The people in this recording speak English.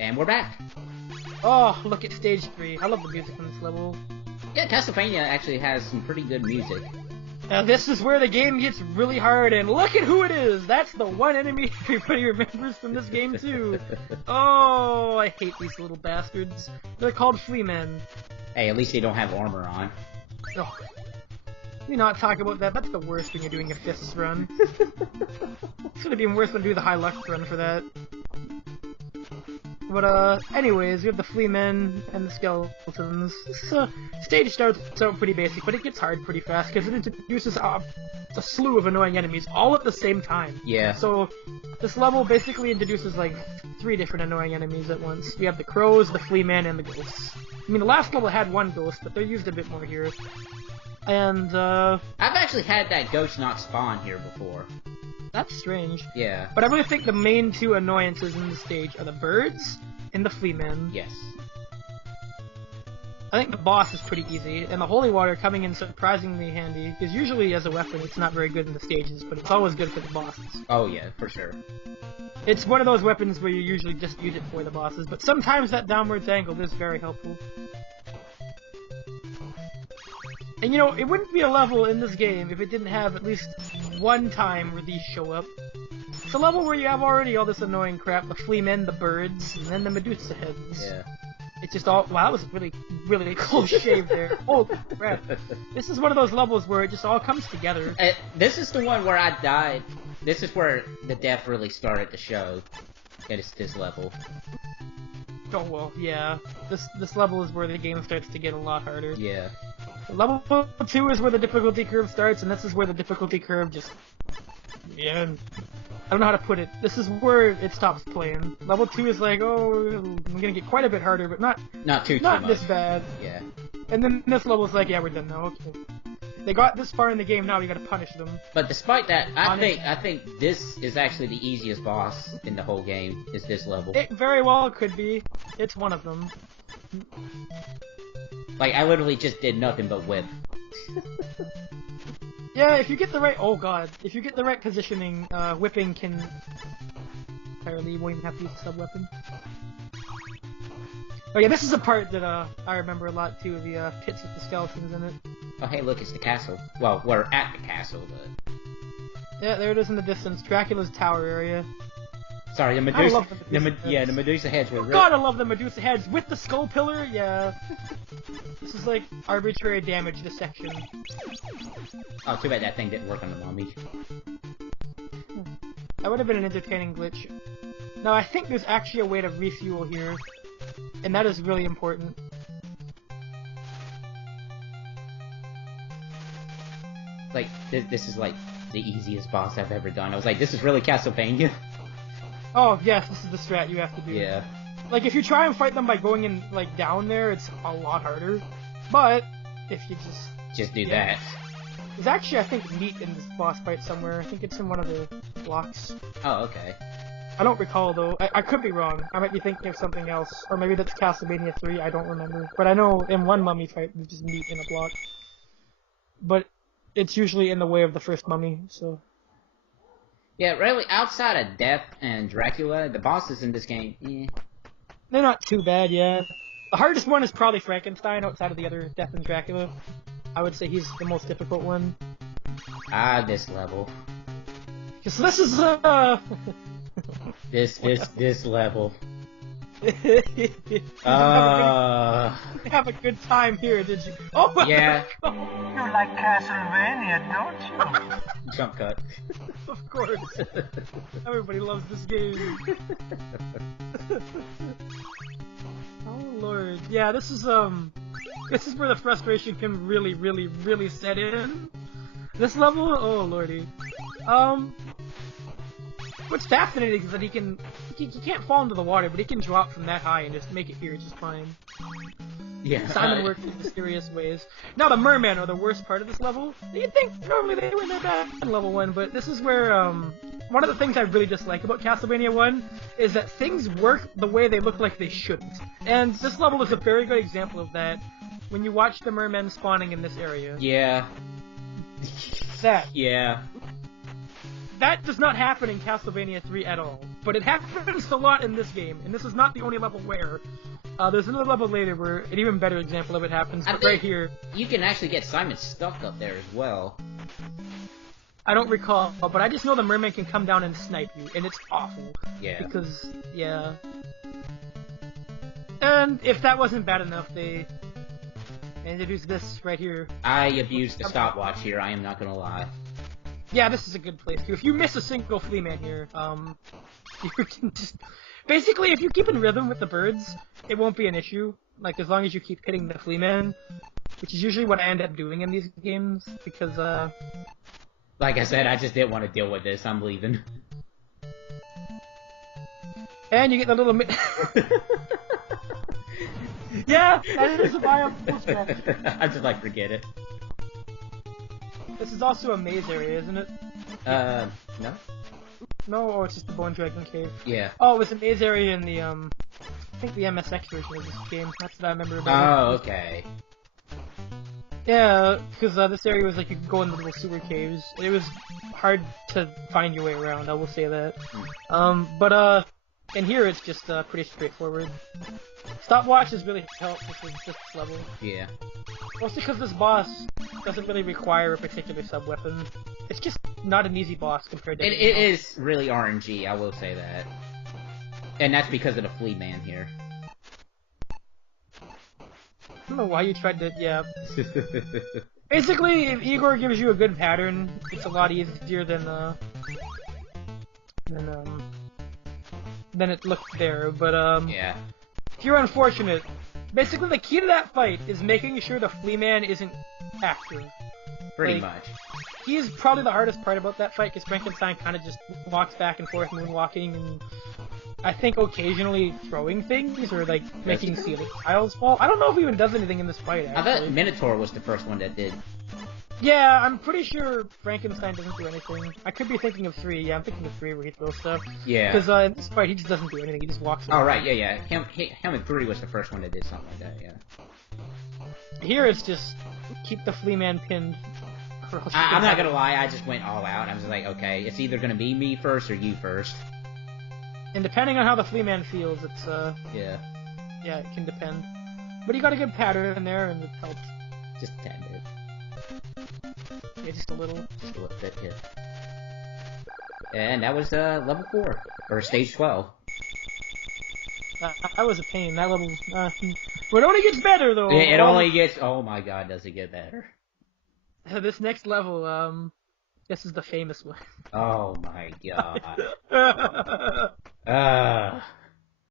And we're back. Oh, look at stage 3. I love the music on this level. Yeah, Castlevania actually has some pretty good music. Now this is where the game gets really hard, and look at who it is! That's the one enemy everybody remembers from this game too. Oh, I hate these little bastards. They're called flea men. Hey, at least they don't have armor on. Oh. Can we not talk about that? That's the worst when you're doing a fists run. It's gonna be worse when you do the high luck run for that. But, anyways, we have the flea men and the skeletons. This, stage starts out pretty basic, but it gets hard pretty fast, because it introduces a slew of annoying enemies, all at the same time. Yeah. So, this level basically introduces, like, 3 different annoying enemies at once. We have the crows, the flea men, and the ghosts. I mean, the last level had 1 ghost, but they're used a bit more here. And, I've actually had that ghost not spawn here before. That's strange. Yeah. But I really think the main 2 annoyances in the stage are the birds and the flea men. Yes. I think the boss is pretty easy, and the holy water coming in surprisingly handy, because usually as a weapon it's not very good in the stages, but it's always good for the bosses. Oh yeah, for sure. It's one of those weapons where you usually just use it for the bosses, but sometimes that downwards angle is very helpful. And you know, it wouldn't be a level in this game if it didn't have at least one time where these show up. It's a level where you have already all this annoying crap, the flea men, the birds, and then the Medusa heads. Yeah. It's just all, wow, that was really, really close shave there. Holy crap. This is one of those levels where it just all comes together. This is the one where I died. This is where the death really started to show. It's this level. Oh well, yeah. This level is where the game starts to get a lot harder. Yeah. Level 2 is where the difficulty curve starts, and this is where the difficulty curve just... Yeah, I don't know how to put it. This is where it stops playing. Level 2 is like, oh, I'm gonna get quite a bit harder, but not too this bad. Yeah. And then this level is like, yeah, we're done now, okay. They got this far in the game, now we gotta punish them. But despite that, I think this is actually the easiest boss in the whole game, is this level. It very well could be. It's one of them. Like, I literally just did nothing but whip. Yeah, if you get the right... Oh god. If you get the right positioning, whipping can... Apparently you won't even have to use a sub-weapon. Oh yeah, this is a part that, I remember a lot too, the, pits with the skeletons in it. Oh hey, look, it's the castle. Well, we're at the castle, but... Yeah, there it is in the distance. Dracula's tower area. Sorry, the Medusa... I love the Medusa heads. Yeah, the Medusa heads were Oh god, I love the Medusa heads! With the skull pillar? Yeah. This is like arbitrary damage dissection. Oh, too bad that thing didn't work on the mummy. That would have been an entertaining glitch. Now, I think there's actually a way to refuel here. And that is really important. Like, this is like the easiest boss I've ever done. I was like, this is really Castlevania. Oh, yes, this is the strat you have to do. Yeah. Like, if you try and fight them by going in, like, down there, it's a lot harder. But, if you just do that. There's actually, I think, meat in this boss fight somewhere. I think it's in one of the blocks. Oh, okay. I don't recall, though. I could be wrong. I might be thinking of something else. Or maybe that's Castlevania 3, I don't remember. But I know in one mummy fight, there's just meat in a block. But it's usually in the way of the first mummy, so... Yeah, really, outside of Death and Dracula, the bosses in this game, They're not too bad, yeah. The hardest one is probably Frankenstein, outside of the other Death and Dracula. I would say he's the most difficult one. This level. Because this is, This level. Have a good time here, did you? Oh, yeah. You like Castlevania, don't you? Jump cut. Of course. Everybody loves this game. Oh lord. Yeah, this is where the frustration can really, really, really set in. This level, oh lordy. What's fascinating is that he can't fall into the water, but he can drop from that high and just make it here just fine. Yeah. Simon works in mysterious ways. Now the mermen are the worst part of this level. You'd think normally they were that bad in level 1, but this is where, one of the things I really dislike about Castlevania 1 is that things work the way they look like they shouldn't. And this level is a very good example of that when you watch the mermen spawning in this area. Yeah. That. Yeah. That does not happen in Castlevania 3 at all. but it happens a lot in this game, and this is not the only level where. There's another level later where an even better example of it happens, but right here... You can actually get Simon stuck up there as well. I don't recall, but I just know the merman can come down and snipe you, and it's awful. Yeah. Because, yeah. And if that wasn't bad enough, they introduced this right here. I abused the stopwatch here, I am not gonna lie. Yeah, this is a good place, too. If you miss a single flea man here, you can just... Basically, if you keep in rhythm with the birds, it won't be an issue. Like, as long as you keep hitting the flea man, which is usually what I end up doing in these games, because, Like I said, I just didn't want to deal with this, I'm leaving. And you get the little Yeah, that is a viable stretch. I just like, forget it. This is also a maze area, isn't it? No? No, or it's just the Bone Dragon Cave. Yeah. Oh, it was a maze area in the, I think the MSX version of this game. That's what I remember about Oh, it. okay. Yeah, because this area was like you could go in the little sewer caves. It was hard to find your way around, I will say that. But in here it's just pretty straightforward. Stopwatch has really helped with this level. Yeah. Mostly because this boss doesn't really require a particular sub-weapon. It's just not an easy boss compared to It is really RNG, I will say that. And that's because of the flea man here. I don't know why you tried to, yeah. Basically, if Igor gives you a good pattern, it's a lot easier than it looked there, but, Yeah. if you're unfortunate, basically the key to that fight is making sure the flea man isn't active. Pretty Like, much. He's probably the hardest part about that fight, because Frankenstein kind of just walks back and forth, moonwalking, and I think occasionally throwing things, or like making ceiling tiles fall. I don't know if he even does anything in this fight, I actually. thought Minotaur was the first one that did. Yeah, I'm pretty sure Frankenstein doesn't do anything. I could be thinking of 3, yeah, I'm thinking of 3 where he throws stuff. Yeah. Because in this fight, he just doesn't do anything, he just walks around. Oh, right, yeah. Him and 3 was the first one that did something like that, yeah. Here it's just keep the flea man pinned. or else you I'm can not have gonna it. lie, I just went all out. I was like, okay, it's either gonna be me first or you first. And depending on how the flea man feels, it's, Yeah. yeah, it can depend. But you got a good pattern in there, and it helps. Just a tad bit. Yeah, just a little. Just a little bit, yeah. And that was, level 4. Or stage 12. That was a pain. That level, but it only gets better, though. It only gets, oh my god, does it get better. This next level, this is the famous one. Oh my god.